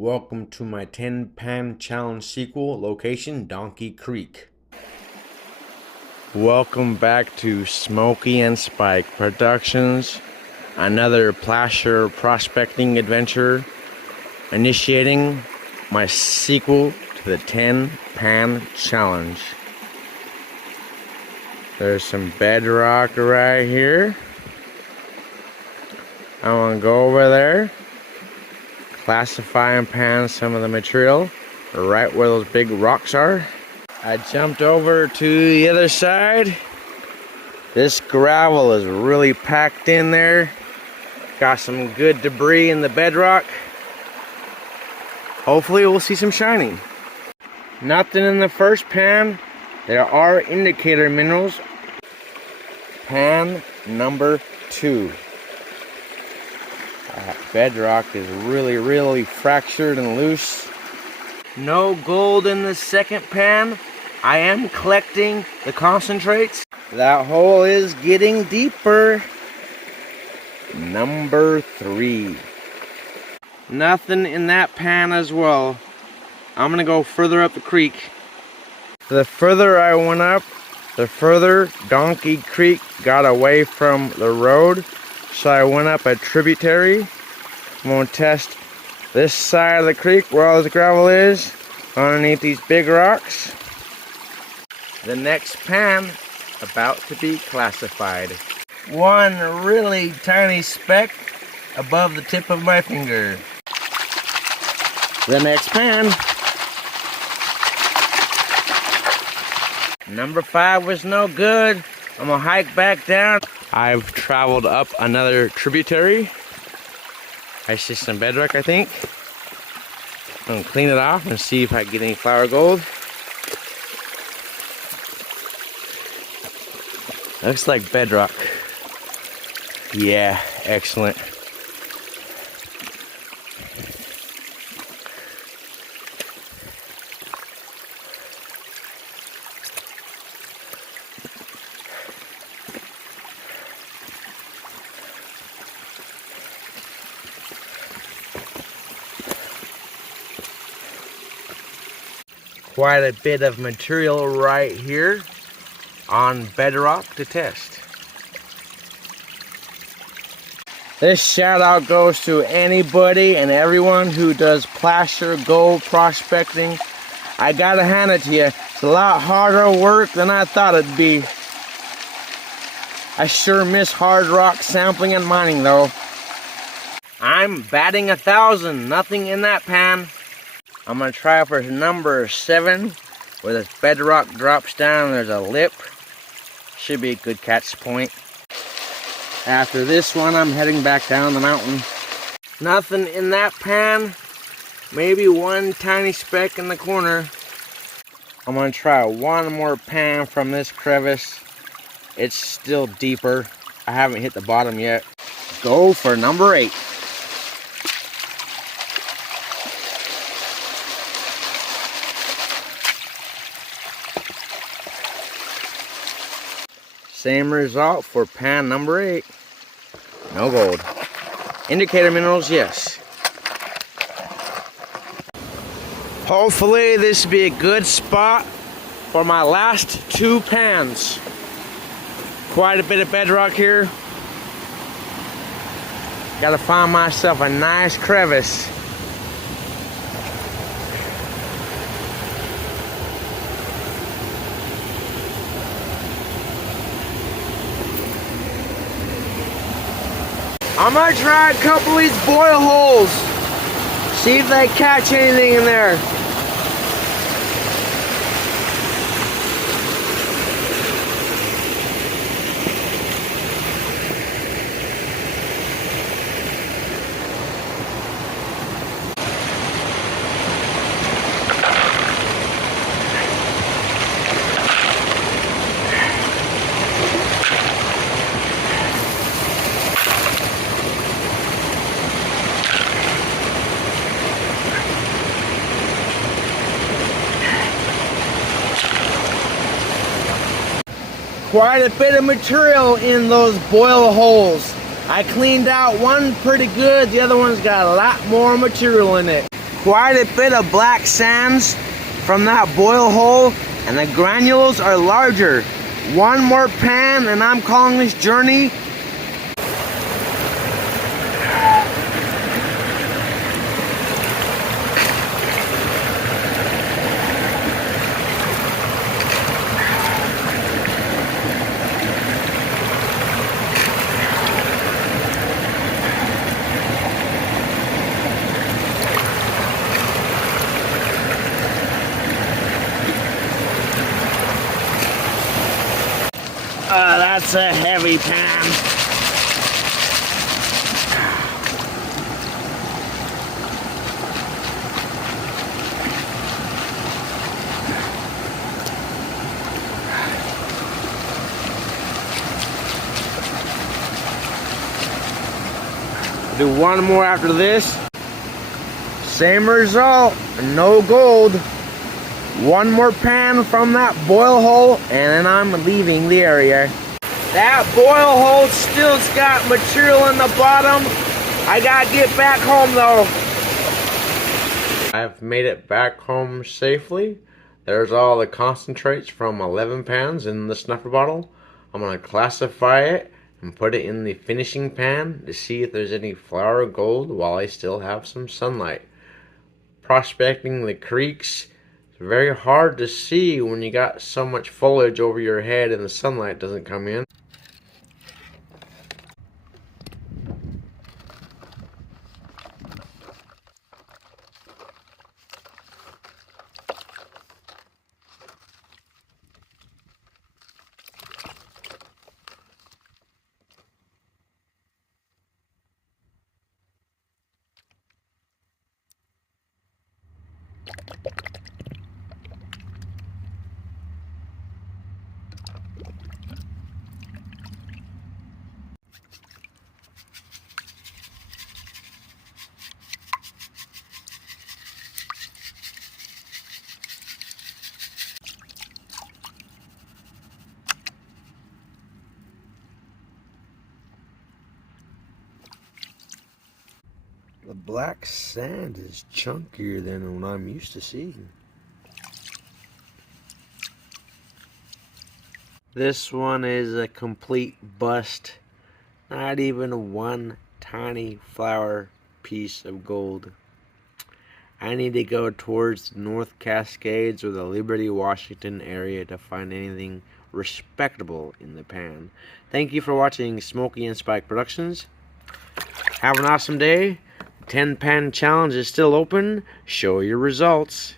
Welcome to my 10-pan challenge sequel, location Donkey Creek. Welcome back to Smokey and Spike Productions, another placer prospecting adventure, initiating my sequel to the 10-pan challenge. There's some bedrock right here. I want to go over there, classify and pan some of the material right where those big rocks are. I jumped over to the other side. This gravel is really packed in there. Got some good debris in the bedrock. Hopefully we'll see some shining. Nothing in the first pan. There are indicator minerals. Pan number 2. Bedrock is really fractured and loose. No gold in the second pan. I am collecting the concentrates. That hole is getting deeper. Number 3. Nothing in that pan as well. I'm gonna go further up the creek. The further I went up, the further Donkey Creek got away from the road. So I went up a tributary. I'm going to test this side of the creek where all this gravel is, underneath these big rocks. The next pan about to be classified. One really tiny speck above the tip of my finger. The next pan. Number 5 was no good. I'm going to hike back down. I've traveled up another tributary. I see some bedrock, I think. I'm gonna clean it off and see if I get any flour gold. Looks like bedrock. Yeah, excellent. Quite a bit of material right here on bedrock to test. This shout out goes to anybody and everyone who does placer gold prospecting. I gotta hand it to you, it's a lot harder work than I thought it'd be. I sure miss hard rock sampling and mining though. I'm batting 1,000, nothing in that pan. I'm going to try for number 7, where this bedrock drops down, there's a lip. Should be a good catch point. After this one, I'm heading back down the mountain. Nothing in that pan. Maybe one tiny speck in the corner. I'm going to try one more pan from this crevice. It's still deeper. I haven't hit the bottom yet. Go for number 8. Same result for pan number 8. No gold. Indicator minerals, yes. Hopefully this will be a good spot for my last 2 pans. Quite a bit of bedrock here. Gotta find myself a nice crevice. I'm gonna try a couple of these boil holes. See if they catch anything in there. Quite a bit of material in those boil holes. I cleaned out one pretty good, the other one's got a lot more material in it. quite a bit of black sands from that boil hole, and the granules are larger. One more pan and I'm calling this journey that's a heavy pan. Do one more after this. Same result, no gold. One more pan from that boil hole and then I'm leaving the area. That boil hole still's got material in the bottom. I gotta get back home though. I've made it back home safely. There's all the concentrates from 11 pans in the snuffer bottle. I'm gonna classify it and put it in the finishing pan to see if there's any flour gold while I still have some sunlight. Prospecting the creeks, it's very hard to see when you got so much foliage over your head and the sunlight doesn't come in. The black sand is chunkier than what I'm used to seeing. This one is a complete bust. Not even one tiny flour piece of gold. I need to go towards the North Cascades or the Liberty, Washington area to find anything respectable in the pan. Thank you for watching Smokey Spike Productions. Have an awesome day. 10 pan challenge is still open. Show your results.